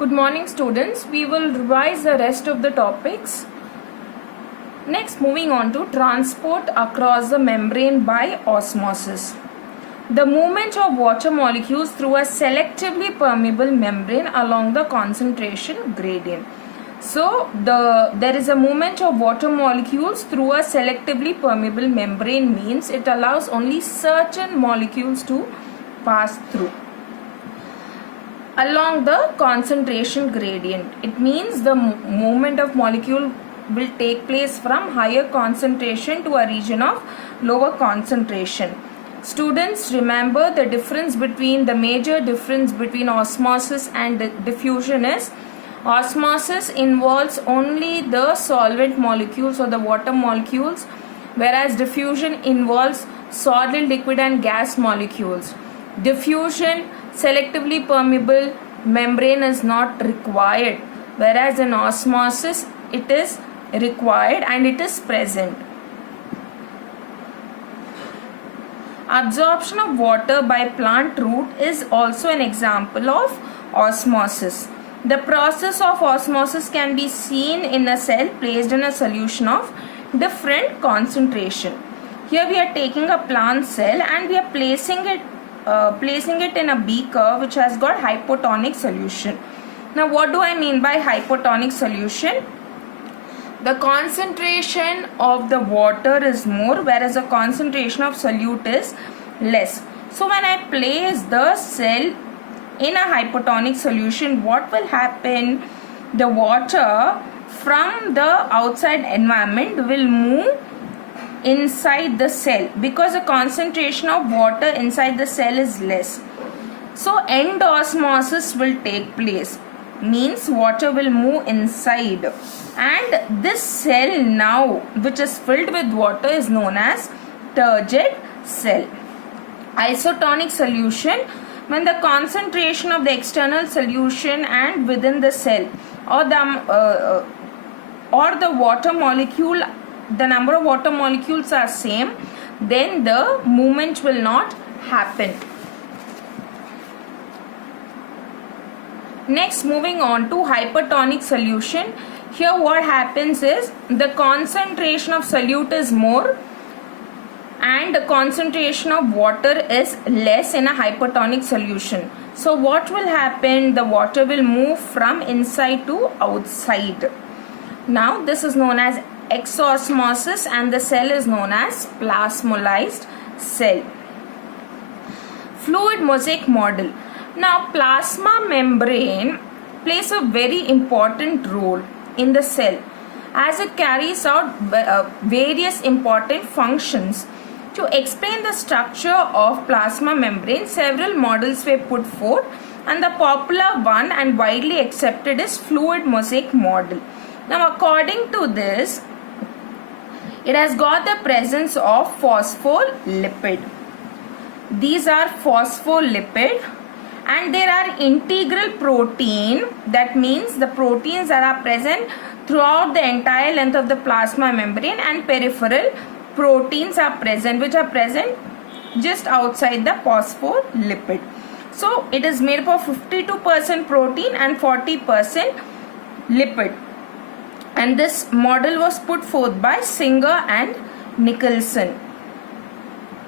Good morning, students. We will revise the rest of the topics. Next, moving on to transport across the membrane by osmosis. The movement of water molecules through a selectively permeable membrane along the concentration gradient. So, there is a movement of water molecules through a selectively permeable membrane means it allows only certain molecules to pass through along the concentration gradient. It means the movement of molecule will take place from higher concentration to a region of lower concentration. Students, remember the major difference between osmosis and diffusion is osmosis involves only the solvent molecules or the water molecules, whereas diffusion involves solid, liquid and gas molecules. Diffusion, selectively permeable membrane is not required, whereas in osmosis it is required and it is present. Absorption of water by plant root is also an example of osmosis. The process of osmosis can be seen in a cell placed in a solution of different concentration. Here we are taking a plant cell and we are placing it in a beaker which has got hypotonic solution. Now what do I mean by hypotonic solution? The concentration of the water is more, whereas the concentration of solute is less. So when I place the cell in a hypotonic solution, what will happen? The water from the outside environment will move inside the cell because the concentration of water inside the cell is less. So end osmosis will take place, means water will move inside, and this cell now which is filled with water is known as turgid cell. Isotonic solution, when the concentration of the external solution and within the cell or the water molecule, the number of water molecules are same, then the movement will not happen. Next, moving on to hypertonic solution. Here what happens is the concentration of solute is more and the concentration of water is less in a hypertonic solution. So what will happen? The water will move from inside to outside. Now this is known as exosmosis and the cell is known as plasmolysed cell. Fluid mosaic model. Now plasma membrane plays a very important role in the cell as it carries out various important functions. To explain the structure of plasma membrane, several models were put forth and the popular one and widely accepted is fluid mosaic model. Now according to this, it has got the presence of phospholipid. These are phospholipid and there are integral protein, that means the proteins that are present throughout the entire length of the plasma membrane, and peripheral proteins are present which are present just outside the phospholipid. So it is made up of 52% protein and 40% lipid. And this model was put forth by Singer and Nicholson.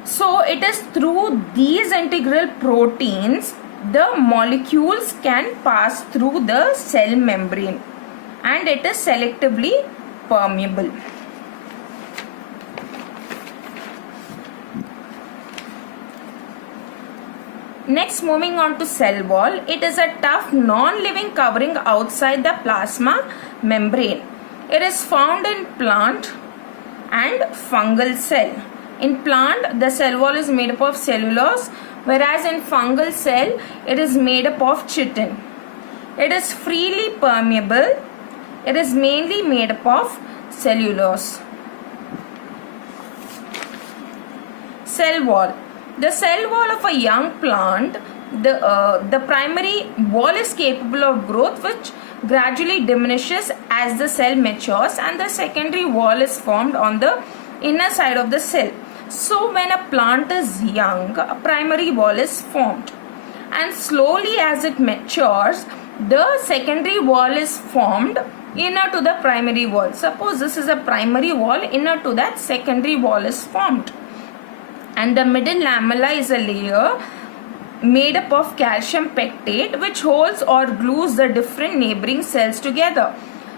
So it is through these integral proteins the molecules can pass through the cell membrane and it is selectively permeable. Next, moving on to cell wall. It is a tough non-living covering outside the plasma membrane. It is found in plant and fungal cell. In plant, the cell wall is made up of cellulose, whereas in fungal cell, it is made up of chitin. It is freely permeable. It is mainly made up of cellulose. Cell wall. The cell wall of a young plant, the primary wall is capable of growth which gradually diminishes as the cell matures, and the secondary wall is formed on the inner side of the cell. So when a plant is young, a primary wall is formed, and slowly as it matures, the secondary wall is formed inner to the primary wall. Suppose this is a primary wall, inner to that secondary wall is formed, and the middle lamella is a layer made up of calcium pectate which holds or glues the different neighboring cells together.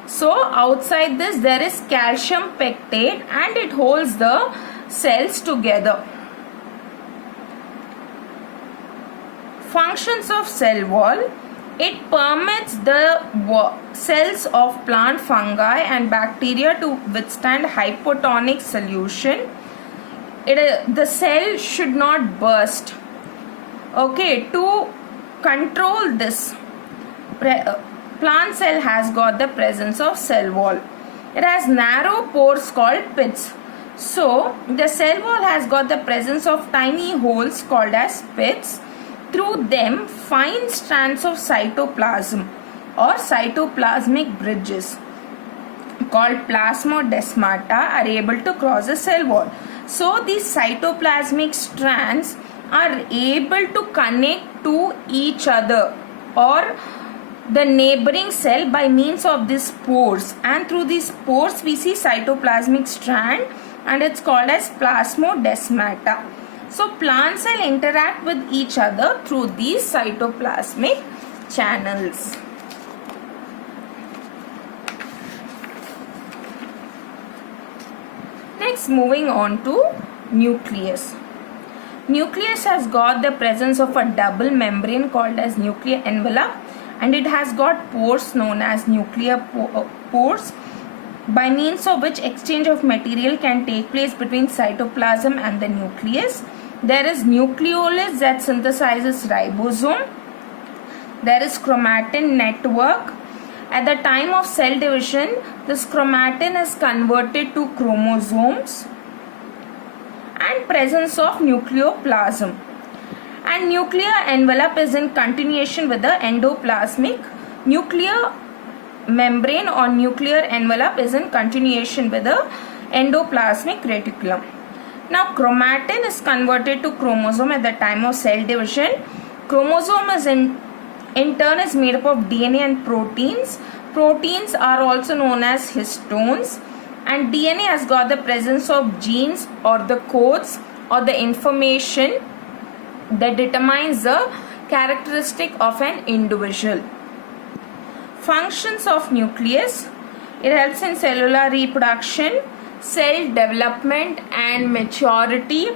So outside this there is calcium pectate and it holds the cells together. Functions of cell wall: it permits the cells of plant, fungi and bacteria to withstand hypotonic solution. The cell should not burst. Okay, to control this, plant cell has got the presence of cell wall. It has narrow pores called pits. So the cell wall has got the presence of tiny holes called as pits. Through them, fine strands of cytoplasm or cytoplasmic bridges called plasmodesmata are able to cross the cell wall. So these cytoplasmic strands are able to connect to each other or the neighboring cell by means of these pores, and through these pores we see cytoplasmic strand and it's called as plasmodesmata. So plant cell interact with each other through these cytoplasmic channels. Next, moving on to nucleus. Nucleus has got the presence of a double membrane called as nuclear envelope, and it has got pores known as nuclear pores, by means of which exchange of material can take place between cytoplasm and the nucleus. There is nucleolus that synthesizes ribosome. There is chromatin network. At the time of cell division, this chromatin is converted to chromosomes, and presence of nucleoplasm. And nuclear envelope is in continuation with the endoplasmic. Nuclear membrane or nuclear envelope is in continuation with the endoplasmic reticulum. Now chromatin is converted to chromosome at the time of cell division. Chromosome is in turn is made up of DNA and proteins. Proteins are also known as histones, and DNA has got the presence of genes or the codes or the information that determines the characteristic of an individual. Functions of nucleus: it helps in cellular reproduction, cell development and maturity,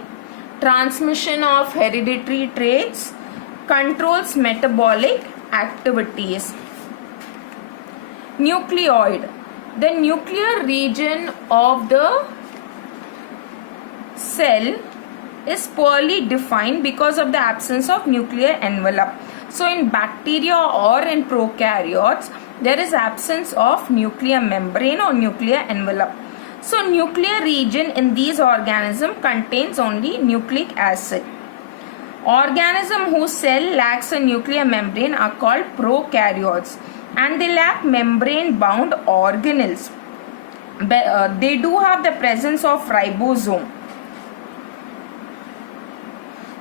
transmission of hereditary traits, controls metabolic activities. Nucleoid: the nuclear region of the cell is poorly defined because of the absence of nuclear envelope. So in bacteria or in prokaryotes, there is absence of nuclear membrane or nuclear envelope. So nuclear region in these organisms contains only nucleic acid. Organisms whose cell lacks a nuclear membrane are called prokaryotes, and they lack membrane bound organelles. They do have the presence of ribosome.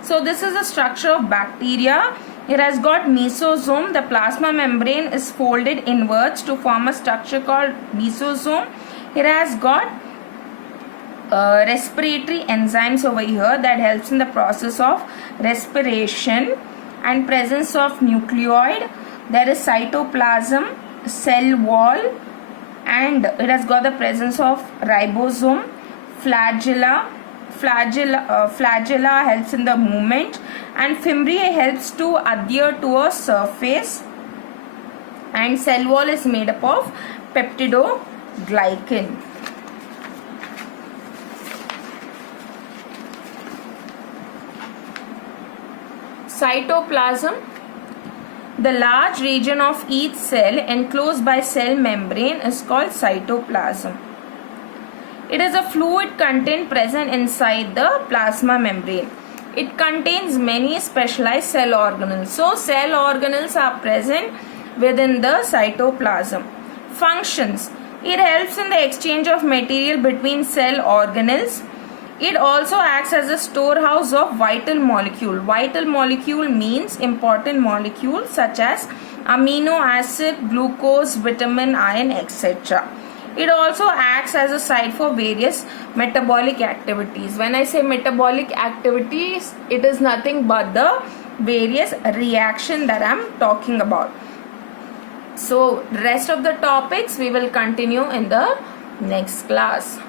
So this is the structure of bacteria. It has got mesosome. The plasma membrane is folded inwards to form a structure called mesosome. It has got respiratory enzymes over here that helps in the process of respiration, and presence of nucleoid. There is cytoplasm, cell wall, and it has got the presence of ribosome, flagella. Flagella helps in the movement, and fimbriae helps to adhere to a surface, and cell wall is made up of peptidoglycan. Cytoplasm: the large region of each cell enclosed by cell membrane is called cytoplasm. It is a fluid content present inside the plasma membrane. It contains many specialized cell organelles. So cell organelles are present within the cytoplasm. Functions: it helps in the exchange of material between cell organelles. It also acts as a storehouse of vital molecule. Vital molecule means important molecules such as amino acid, glucose, vitamin, iron, etc. It also acts as a site for various metabolic activities. When I say metabolic activities, it is nothing but the various reaction that I am talking about. So rest of the topics we will continue in the next class.